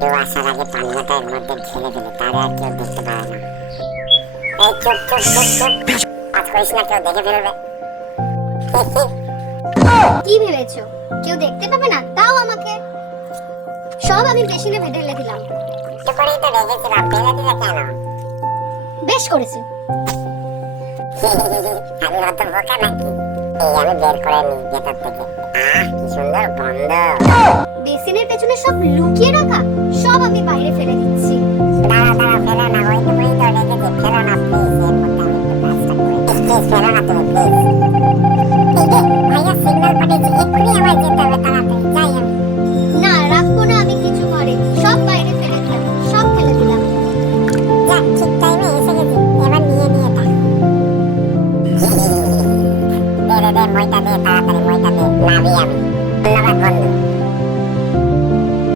কেউ আসার আগে পানিটা এর মধ্যে ঢেলে দিলে তারে আর কেউ দেখতে পারে না। এই চুপ চুপ চুপ চুপ, আজ করিস না, কেউ দেখে ফেলবে। কি ভেবেছো কেউ দেখতে পাবে না? দাও আমাকে। সব আমি বেসিনে ঢেলে দিলাম। একটু পরেই তো রেখেছিলাম, ফেলে দিলে কেন? বেশ করেছি। আমি অত বোকা নাকি? এই আমি বের করে নিই ভেতর থেকে। কি সুন্দর গন্ধ। বেসিনের পেছনে সব লুকিয়ে রাখা, সব আমি বাইরে ফেলে দিচ্ছি। দাঁড়া দাঁড়া, ফেলো না, ওইটুকুই তো রেখেছি, ফেলো না প্লিজ। এর মধ্যে আমি একটু কাজটা করি। প্লিজ ফেলো না তুমি, প্লিজ। এই যে ভাইয়া সিগন্যাল পাঠিয়েছে,